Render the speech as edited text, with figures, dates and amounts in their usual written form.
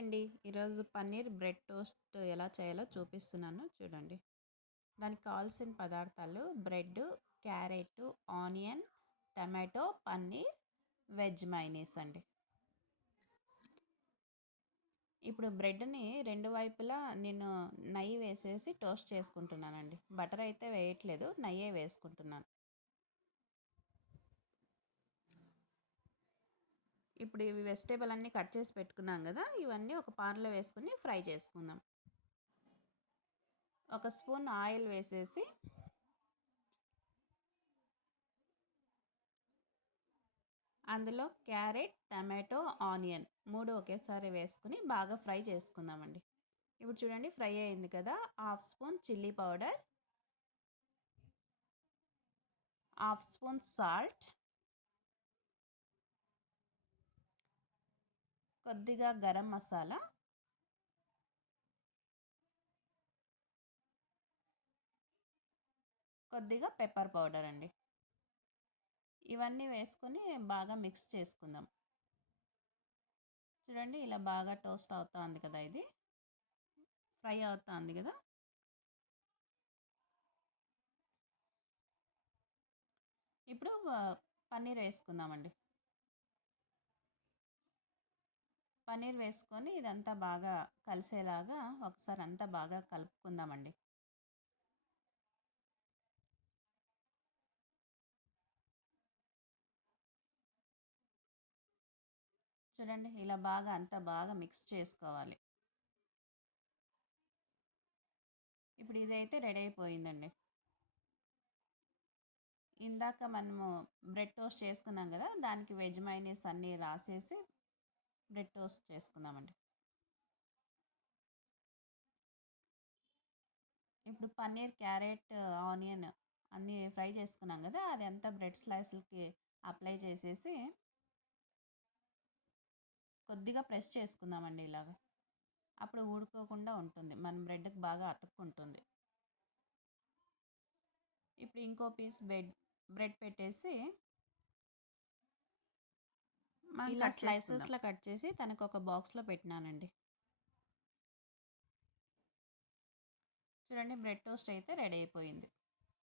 అండి. ఈరోజు paneer bread toast ఎలా చేయాలో చూపిస్తున్నాను చూడండి. దానికి కావాల్సిన పదార్థాలు bread, carrot, onion, tomato, paneer, veg mayonnaise అండి. ఇప్పుడు బ్రెడ్‌ని రెండు వైపులా నేను నెయ్యి వేసేసి టోస్ట్ చేసుకుంటున్నానండి. బటర్ అయితే వేయట్లేదు, నెయ్యే వేసుకుంటున్నాను. ఇప్పుడు ఇవి వెజిటేబుల్ అన్నీ కట్ చేసి పెట్టుకున్నాం కదా, ఇవన్నీ ఒక పాన్లో వేసుకుని ఫ్రై చేసుకుందాం. ఒక స్పూన్ ఆయిల్ వేసేసి అందులో క్యారెట్, టమాటో, ఆనియన్ 3 ఒకేసారి వేసుకుని బాగా ఫ్రై చేసుకుందామండి. ఇప్పుడు చూడండి ఫ్రై అయింది కదా, half spoon chilli powder, half spoon salt, కొద్దిగా గరం మసాలా, కొద్దిగా పెప్పర్ పౌడర్ అండి. ఇవన్నీ వేసుకొని బాగా మిక్స్ చేసుకుందాం. చూడండి ఇలా బాగా టోస్ట్ అవుతుంది కదా, ఇది ఫ్రై అవుతుంది కదా. ఇప్పుడు పన్నీర్ వేసుకుందామండి. పన్నీర్ వేసుకొని ఇదంతా బాగా కలిసేలాగా ఒకసారి అంతా బాగా కలుపుకుందామండి. చూడండి ఇలా బాగా అంతా బాగా మిక్స్ చేసుకోవాలి. ఇప్పుడు ఇదైతే రెడీ అయిపోయిందండి. ఇందాక మనము బ్రెడ్ టోస్ట్ చేసుకున్నాం కదా, దానికి వెజ్ మైనీస్ అన్నీ రాసేసి బ్రెడ్ టోస్ట్ చేసుకుందామండి. ఇప్పుడు పన్నీర్, క్యారెట్, ఆనియన్ అన్నీ ఫ్రై చేసుకున్నాం కదా, అది అంతా బ్రెడ్ స్లైస్లకి అప్లై చేసేసి కొద్దిగా ప్రెస్ చేసుకుందామండి ఇలాగ. అప్పుడు ఊడుకోకుండా ఉంటుంది, మన బ్రెడ్కి బాగా అతుక్కుంటుంది. ఇప్పుడు ఇంకో పీస్ బ్రెడ్ పెట్టేసి ఇలా స్లైసెస్లో కట్ చేసి తనకు ఒక బాక్స్లో పెట్టినానండి. చూడండి బ్రెడ్ టోస్ట్ అయితే రెడీ అయిపోయింది.